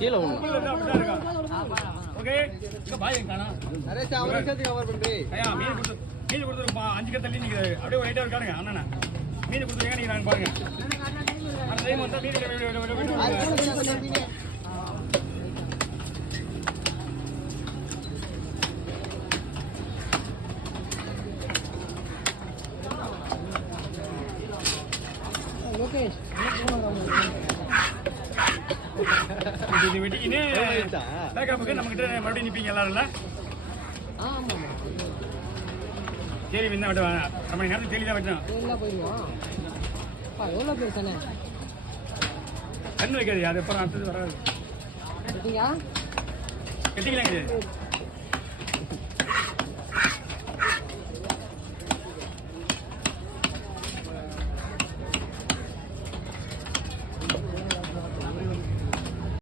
கீழே ஒண்ணு okay bye காணா அரே சா ஒரு நிமிஷத்துக்கு கவர் பண்றே ஐயா மீன் கொடுத்துருப்பா 5 கே தள்ளி நீங்க அப்படியே ரைட்டா இருக்காருங்க அண்ணா மீன் கொடுத்துருங்க நீங்க நான் பாருங்க அந்த டைம் வந்தா மீன் லோகேஷ் இது வெட்டிக்கினே பேக்கப்புக்கு நம்ம கிட்ட மறுபடியும் நிப்பீங்க எல்லாரும். ஆமா சரி என்ன விட்டு வாங்க நம்ம நேரத்துக்கு தெளிவாக வெட்டணும். எல்லாம் போயிடுவோம். எவ்வளோ பேர் தானே கண்ணு வைக்காது அது எப்போ அடுத்தது வராது. கட்டிங்களா கட்டிக்கலாம்